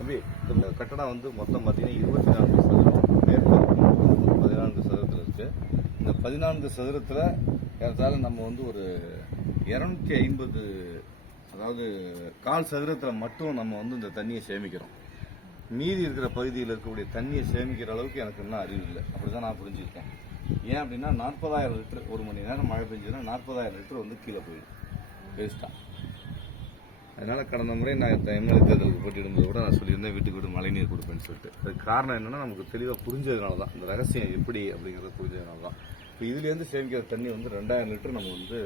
தம்பி இந்த கட்டடம் வந்து மொத்தம் பார்த்தீங்கன்னா இருபத்தி நான்கு சதுரம் மேற்பரப்பு பதினான்கு சதுரத்தில் இருக்கு. இந்த பதினான்கு சதுரத்தில் ஏறத்தாழ நம்ம வந்து ஒரு இரநூத்தி ஐம்பது அதாவது கால் சதுரத்தில் மட்டும் நம்ம வந்து இந்த தண்ணியை சேமிக்கிறோம். மீதி இருக்கிற பகுதியில் இருக்கக்கூடிய தண்ணியை சேமிக்கிற அளவுக்கு எனக்கு இன்னும் அறிவு இல்லை. அப்படி தான் நான் புரிஞ்சுருக்கேன் ஏன் அப்படின்னா நாற்பதாயிரம் லிட்டர் ஒரு மணி நேரம் மழை பெஞ்சதுன்னா நாற்பதாயிரம் லிட்டர் வந்து கீழே போயிடும். வேஸ்ட்டாக அதனால் கடந்த முறை நான் எம்எல்ஏ தேர்தலுக்கு போட்டியிடும்போது கூட நான் சொல்லியிருந்தேன் வீட்டுக்கு வீடு மழைநீர் கொடுப்பேன்னு சொல்லிட்டு. அதுக்கு காரணம் என்னென்னா நமக்கு தெளிவாக புரிஞ்சதுனால தான் இந்த ரகசியம் எப்படி அப்படிங்கிறத புரிஞ்சதுனால தான் இப்போ இதுலேருந்து சேமிக்கிற தண்ணி வந்து ரெண்டாயிரம் லிட்டர் நம்ம வந்து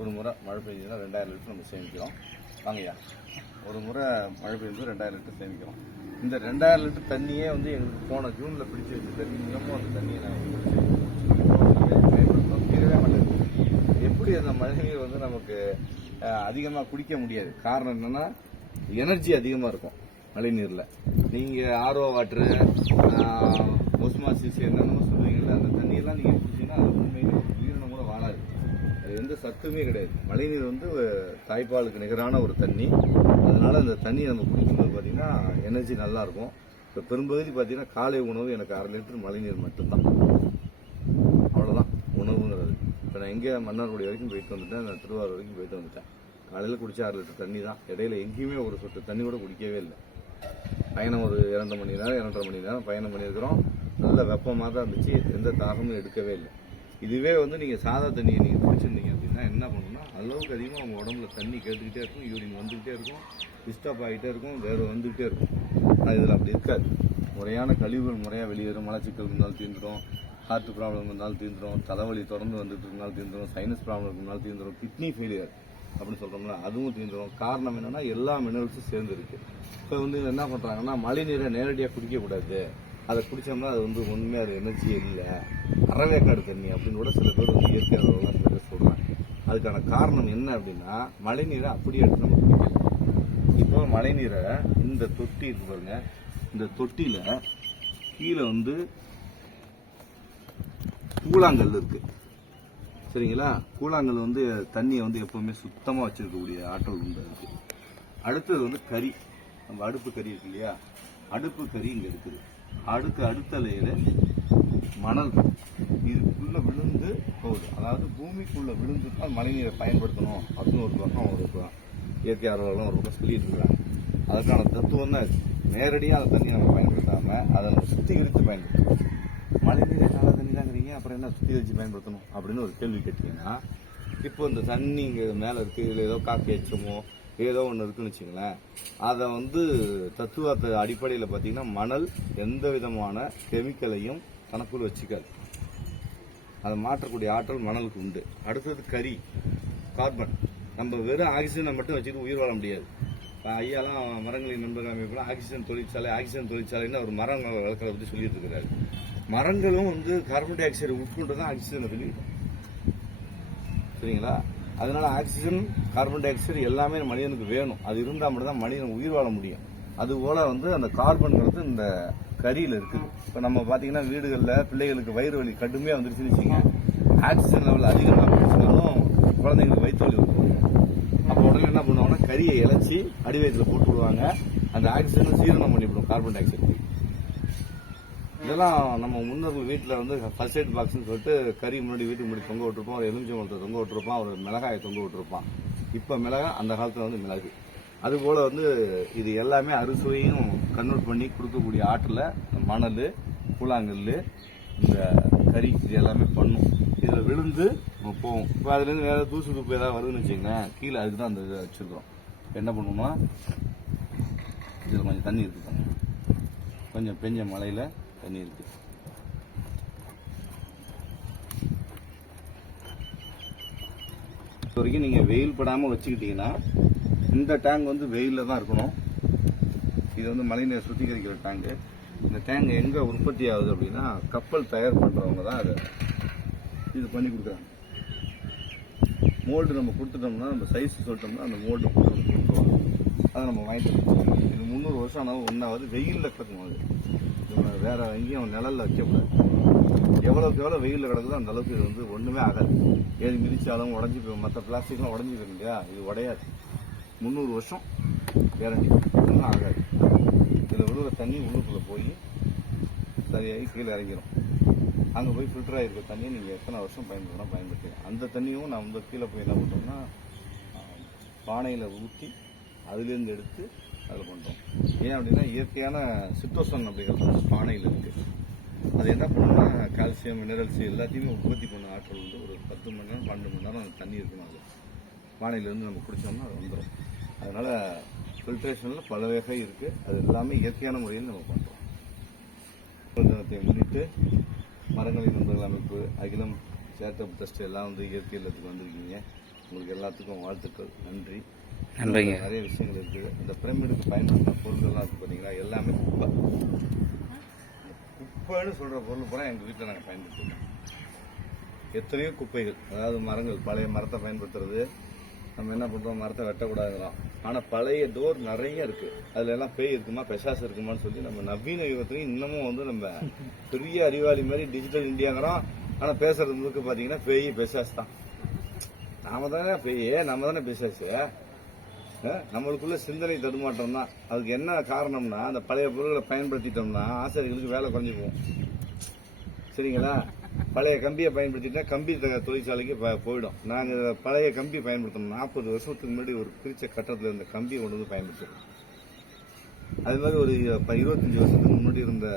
ஒரு முறை மழை பெஞ்சதுன்னா ரெண்டாயிரம் லிட்டர் நம்ம சேமிக்கிறோம். வாங்கய்யா. ஒரு முறை மழை பெய்யும்போது ரெண்டாயிரம் லிட்டர் சேமிக்கிறோம். இந்த ரெண்டாயிரம் லிட்டர் தண்ணியே வந்து எங்களுக்கு போன ஜூனில் பிடிச்சி வச்ச தண்ணி இன்னமும் அந்த தண்ணியை நாங்கள் பயன்படுத்தணும் தீரவே மாட்டேங்குது. எப்படி அந்த மழைநீர் வந்து நமக்கு அதிகமாக குடிக்க முடியாது. காரணம் என்னன்னா எனர்ஜி அதிகமாக இருக்கும் மழைநீரில். நீங்கள் ஆர்ஓ வாட்டரு ஒஸ்மாசிஸ் என்னென்னமோ சொல்லுவீங்கல்ல அந்த தண்ணியெல்லாம் நீங்கள் குடிச்சீங்கன்னா அது உண்மையிலே ஒரு உயிரினம் கூட வாழாது. அது எந்த சத்துமே கிடையாது. மழைநீர் வந்து தாய்ப்பாலுக்கு நிகரான ஒரு தண்ணி. அதனால் அந்த தண்ணியை நம்ம குடிக்கும்போது பார்த்தீங்கன்னா எனர்ஜி நல்லாயிருக்கும். இப்போ பெரும்பகுதி பார்த்தீங்கன்னா காலை உணவு எனக்கு அரை லிட்டர் மழைநீர் மட்டும்தான். அவ்வளோதான் உணவுங்கிறது. இப்போ நான் எங்கே மன்னார்குடி வரைக்கும் போயிட்டு வந்துட்டேன். நான் திருவாரூர் வரைக்கும் போயிட்டு வந்துட்டேன். காலையில் குடிச்ச ஆறு லிட்டர் தண்ணி தான். இடையில எங்கேயுமே ஒரு சொட்டு தண்ணி கூட குடிக்கவே இல்லை. பயணம் ஒரு இரண்டு மணி நேரம் இரண்டரை மணி நேரம் பயணம் பண்ணியிருக்கிறோம். நல்ல வெப்பமாக தான் இருந்துச்சு. எந்த தாகமும் எடுக்கவே இல்லை. இதுவே வந்து நீங்கள் சாதா தண்ணியை நீங்கள் குடிச்சிருந்தீங்க அப்படின்னா என்ன பண்ணணும்னா அளவுக்கு அதிகமாக உங்கள் உடம்புல தண்ணி கேட்டுக்கிட்டே இருக்கும் யூரின் வந்துக்கிட்டே இருக்கும் டிஸ்டர்ப் ஆகிட்டே இருக்கும் வேறு வந்துக்கிட்டே இருக்கும். ஆனால் இதில் அப்படி இருக்காது. முறையான கழிவுகள் முறையாக வெளியேறும். மலச்சிக்கல் இருந்தாலும் தீர்ந்துடும் ஹார்ட் ப்ராப்ளம் இருந்தாலும் தீர்ந்துடும் தலைவலி தொடர்ந்து வந்துட்டு இருந்தாலும் தீர்ந்துடும் சைனஸ் ப்ராப்ளம் இருந்தாலும் தீர்ந்துடும் கிட்னி ஃபெயிலியர் அப்படின்னு சொல்கிறோம்னா அதுவும் தீர்ந்துடும் காரணம் என்னென்னா எல்லா மினரல்ஸும் சேர்ந்துருக்கு. இப்போ வந்து என்ன பண்ணுறாங்கன்னா மழை நீரை நேரடியாக குடிக்கக்கூடாது அதை குடித்தோம்னா அது வந்து ஒன்றுமே அது எனர்ஜியே இல்லை. அறவேக்காடு தண்ணி அப்படின்னு கூட சில பேர் வந்து இயற்கை அளவுலாம் சில பேர் சொல்கிறாங்க அதுக்கான காரணம் என்ன அப்படின்னா மழை நீரை அப்படியே எடுத்து நம்ம குடிக்கலாம். இப்போ மழை நீரை இந்த தொட்டி இருக்கு பாருங்க இந்த தொட்டியில் கீழே வந்து கூழாங்கல் இருக்கு. சரிங்களா? கூழாங்கல் வந்து தண்ணியை வந்து எப்பவுமே சுத்தமா வச்சிருக்கக்கூடிய ஆற்றல் உண்டு இருக்கு அடுத்தது வந்து கறி. நம்ம அடுப்பு கறி இருக்கு இல்லையா? அடுப்பு கறி இங்க இருக்குது. அடுத்து அடுத்த லேயரு மணல் இதுக்குள்ள விழுந்து போகுது. அதாவது பூமிக்குள்ள விழுந்து தான் மழைநீரை பயன்படுத்தணும் அப்படின்னு ஒரு பக்கம் ஒரு பக்கம் இயற்கை ஆர்வலர்களும் ஒரு பக்கம் சொல்லிட்டு இருக்கிறாங்க அதுக்கான தத்துவம் தான் நேரடியாக அந்த தண்ணியை நம்ம பயன்படுத்தாம அதை சுத்திகரித்து பயன்படுத்தணும். மழைநீரை நல்ல தண்ணி தாங்கிறீங்க அப்புறம் என்ன சுத்திகரித்து பயன்படுத்தணும் அப்படின்னு ஒரு கேள்வி கேட்டீங்கன்னா இப்போ இந்த தண்ணி இங்கே மேலே இருக்கு இதில் ஏதோ காஃபி அச்சமோ ஏதோ ஒன்று இருக்குன்னு வச்சுங்களேன் அதை வந்து தத்துவத்தை அடிப்படையில் பார்த்தீங்கன்னா மணல் எந்த விதமான கெமிக்கலையும் தனக்குள் வச்சுக்காது. அதை மாற்றக்கூடிய ஆற்றல் மணலுக்கு உண்டு. அடுத்தது கரி கார்பன். நம்ம வெறும் ஆக்சிஜனை மட்டும் வச்சுட்டு உயிர் வாழ முடியாது. இப்போ ஐயாலாம் மரங்களின் நண்பர்கள் அமைப்புலாம் ஆக்சிஜன் தொழிற்சாலை ஆக்சிஜன் தொழிற்சாலைன்னு ஒரு மரம் வளர்க்குறத பற்றி சொல்லிட்டு இருக்கிறாரு. மரங்களும் வந்து கார்பன் டை ஆக்சைடு உட்கொண்டு தான் ஆக்சிஜனை வெளியிடும். சரிங்களா? அதனால ஆக்சிஜன் கார்பன் டை ஆக்சைடு எல்லாமே மனிதனுக்கு வேணும். அது இருந்தால் மட்டும்தான் மனிதன் உயிர் வாழ முடியும். அதுபோல் வந்து அந்த கார்பன்கிறது இந்த கரியில் இருக்குது. இப்போ நம்ம பார்த்தீங்கன்னா வீடுகளில் பிள்ளைகளுக்கு வயிறு வலி கடுமையாக வந்துருச்சுன்னு வச்சுங்க ஆக்சிஜன் லெவல் அதிகமாக இருந்துச்சுனாலும் குழந்தைங்களுக்கு வயிற்று வலி வந்துடும் அப்போ உடனே என்ன பண்ணுவாங்கன்னா கரியை இழைச்சி அடி போட்டு விடுவாங்க. அந்த ஆக்சிஜனை சீரணம் பண்ணிவிடும் கார்பன் டை ஆக்சைடு இதெல்லாம் நம்ம முன்னோர்கள் வீட்டில் வந்து ஃபர்ஸ்ட் எய்ட் பாக்ஸ்னு சொல்லிட்டு கறி முன்னாடி வீட்டுக்கு முன்னாடி தொங்க விட்டுருப்போம் ஒரு எலுமிச்சம்பழத்தை தொங்க விட்டுருப்பான் ஒரு மிளகாயை தொங்க விட்டுருப்பான் இப்போ மிளகாய் அந்த காலத்தில் வந்து மிளகு. அதுபோல் வந்து இது எல்லாமே அறுசுவையும் கன்வெர்ட் பண்ணி கொடுக்கக்கூடிய ஆற்றில் மணல் கூழாங்கல் இந்த கறி இது எல்லாமே பண்ணும். இதில் விழுந்து நம்ம போவோம். இப்போ அதுலேருந்து வேறு தூசு துப்பு ஏதாவது வருதுன்னு வச்சுக்கோங்களேன் கீழே அதுக்கு தான் அந்த இதை வச்சுருக்கோம் என்ன பண்ணுவோம்னா இதில் கொஞ்சம் தண்ணி இருக்குது கொஞ்சம் பெஞ்ச மழையில் தண்ணி இருக்கு இது வரைக்கும் நீங்கள் வெயில் படாமல் வச்சுக்கிட்டீங்கன்னா இந்த டேங்க் வந்து வெயிலில் தான் இருக்கணும். இது வந்து மழைநீர் சுத்திகரிக்கிற டேங்கு இந்த டேங்க் எங்கே உற்பத்தி ஆகுது அப்படின்னா கப்பல் தயார் பண்ணுறவங்க தான் அதை இது பண்ணி கொடுக்குறாங்க. மோல்டு நம்ம கொடுத்துட்டோம்னா நம்ம சைஸ் சொல்லிட்டோம்னா அந்த மோல்டு கொடுத்துருவோம் அதை நம்ம வாங்கிட்டு இது முந்நூறு வருஷம் ஆனாலும் ஒன்றாவது வெயிலில் கிடக்கும் அது. வேற எங்கேயும் நிழல்ல வைக்கக்கூடாது எவ்வளோக்கு எவ்வளோ வெயிலில் கிடக்குதோ அந்த அளவுக்கு இது வந்து ஒன்றுமே ஆகாது. ஏது மிதிச்சாலும் உடஞ்சி போய் மற்ற பிளாஸ்டிக்லாம் உடஞ்சி போயிடும் இல்லையா? இது உடையாது. முந்நூறு வருஷம் கேரண்டி ஒன்றும் ஆகாது. தண்ணி உள்ளுக்குள்ளே போய் சரியாகி கீழே இறங்கிடும் அங்கே போய் ஃபில்டர் ஆகிருக்க தண்ணியை நீங்கள் எத்தனை வருஷம் பயன்படுத்தணும் பயன்படுத்தலாம் அந்த தண்ணியும் நான் வந்து கீழே போய் என்ன பண்ணுறோம்னா பானையில் ஊற்றி அதுலேருந்து எடுத்து அதில் பண்ணுறோம் ஏன் அப்படின்னா இயற்கையான சிட்டோசன் அப்படிங்கிறது பானையில் இருக்குது அது என்ன பண்ணுன்னா கால்சியம் மினரல்ஸ் எல்லாத்தையுமே உற்பத்தி பண்ண ஆற்றல் வந்து ஒரு பத்து மணி நேரம் பன்னெண்டு மணி நேரம் தண்ணி இருக்கணும் அது? பானையிலேருந்து நம்ம குடித்தோம்னா அது வந்துடும் அதனால் ஃபில்ட்ரேஷனில் பல வகை இருக்குது அது எல்லாமே இயற்கையான முறையில் நம்ம பண்ணுறோம் தினத்தை முன்னிட்டு மரங்களின் நண்பர்கள் அமைப்பு அகிலம் சேட்டப் ட்ரஸ்ட் எல்லாம் வந்து இயற்கை இல்லத்துக்கு வந்திருக்கீங்க. உங்களுக்கு எல்லாத்துக்கும் வாழ்த்துக்கள் நன்றி. நன்றிங்க. நிறைய விஷயங்கள் இருக்குது. இந்த பிரமிடுக்கு பயன்படுத்துகிற பொருள்கள்லாம் இருக்குது பார்த்தீங்களா எல்லாமே குப்பை. குப்பைன்னு சொல்கிற பொருள் பூரா எங்கள் வீட்டில் நாங்கள் பயன்படுத்துவோம் எத்தனையோ குப்பைகள். அதாவது மரங்கள். பழைய மரத்தை பயன்படுத்துறது. நம்ம என்ன பண்ணுறோம் மரத்தை வெட்டக்கூடாதுங்கிறோம். ஆனால் பழைய டோர் நிறைய இருக்குது அதில் எல்லாம் பேய் இருக்குமா? பெசாஸ் இருக்குமான்னு சொல்லி நம்ம நவீன யுகத்துலையும் இன்னமும் வந்து நம்ம பெரிய அறிவாளி மாதிரி டிஜிட்டல் இந்தியாங்கிறோம் ஆனால் பேசுறது முழுக்க பார்த்தீங்கன்னா பேய் பெசாஸ் தான். நாம தானே பெய்ய நம்ம தானே பிசாசு நம்மளுக்குள்ள சிந்தனை தடுமாற்றம் தான். அதுக்கு என்ன காரணம்னா அந்த பழைய பொருட்களை பயன்படுத்திட்டோம்னா ஆசிரியர்களுக்கு வேலை குறைஞ்சி போகும் சரிங்களா? பழைய கம்பியை பயன்படுத்திட்டா கம்பி தொழிற்சாலைக்கு போயிடும். நாங்கள் பழைய கம்பி பயன்படுத்தணும். நாற்பது வருஷத்துக்கு முன்னாடி ஒரு பிரிச்ச கட்டத்தில் இருந்த கம்பியை கொண்டு வந்து பயன்படுத்துறோம் அது மாதிரி ஒரு ப- இருபத்தஞ்சு வருஷத்துக்கு முன்னாடி இருந்த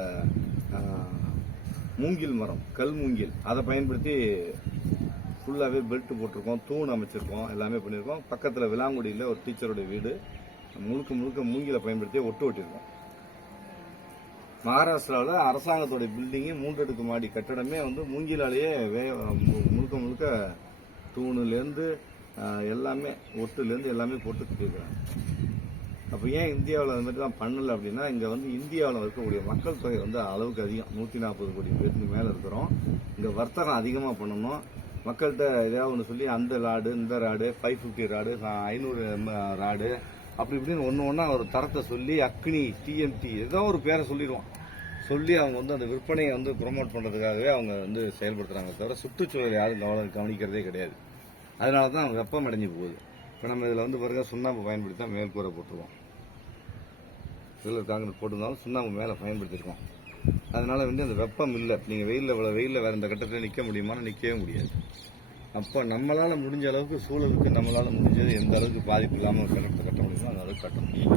மூங்கில் மரம் கல் மூங்கில் அதை பயன்படுத்தி ஃபுல்லாகவே பெல்ட் போட்டிருக்கோம் தூண் அமைச்சிருக்கோம் எல்லாமே பண்ணியிருக்கோம் பக்கத்தில் விலாங்குடியில் ஒரு டீச்சரோட வீடு. முழுக்க முழுக்க மூங்கில பயன்படுத்தி ஒட்டு ஒட்டியிருக்கோம் மகாராஷ்டிராவில் அரசாங்கத்தோடைய பில்டிங்கு மூன்றடுக்கு மாடி கட்டடமே வந்து மூங்கிலாலேயே வே முழுக்க முழுக்க தூணுலேருந்து எல்லாமே ஒட்டுலேருந்து எல்லாமே போட்டு கட்டியிருக்கிறாங்க. அப்போ ஏன் இந்தியாவில் அது மாதிரிலாம் பண்ணலை அப்படின்னா இங்கே வந்து இந்தியாவில் இருக்கக்கூடிய மக்கள் தொகை வந்து அளவுக்கு அதிகம். நூற்றி நாற்பது கோடி பேருக்கு மேலே இருக்கிறோம். இங்கே வர்த்தகம் அதிகமாக பண்ணணும். மக்கள்கிட்ட ஏதாவது ஒன்று சொல்லி அந்த ராடு இந்த ராடு ஃபைவ் ஃபிஃப்டி ராடு ஐநூறு ராடு அப்படி இப்படின்னு ஒன்று ஒன்றா ஒரு தரத்தை சொல்லி அக்னி டிஎம்டி ஏதோ ஒரு பேரை சொல்லிடுவோம். சொல்லி அவங்க வந்து அந்த விற்பனையை வந்து ப்ரொமோட் பண்ணுறதுக்காகவே அவங்க வந்து செயல்படுத்துகிறாங்க தவிர சுற்றுச்சூழல் யாரும் கவனம் கவனிக்கிறதே கிடையாது. அதனால தான் வெப்பம் அடைஞ்சு போகுது. இப்போ நம்ம இதில் வந்து பாருங்க சுண்ணாம்பு பயன்படுத்தி தான் மேல்கூரை போட்டுருவோம் இதில் காங்கிரட் போட்டிருந்தாலும் சுண்ணாம்பு மேலே பயன்படுத்தியிருக்கோம். அதனால வந்து அந்த வெப்பம் இல்லை. நீங்கள் வெயிலில் இவ்வளோ வெயிலில் வேறு இந்த கட்டத்தில் நிற்க முடியுமான்னு நிற்கவே முடியாது. அப்போ நம்மளால் முடிஞ்ச அளவுக்கு சூழலுக்கு நம்மளால் முடிஞ்சது எந்த அளவுக்கு பாதிப்பு இல்லாமல் கட்டத்தை கட்ட முடியுமோ அந்த அளவுக்கு கட்ட முடியும்.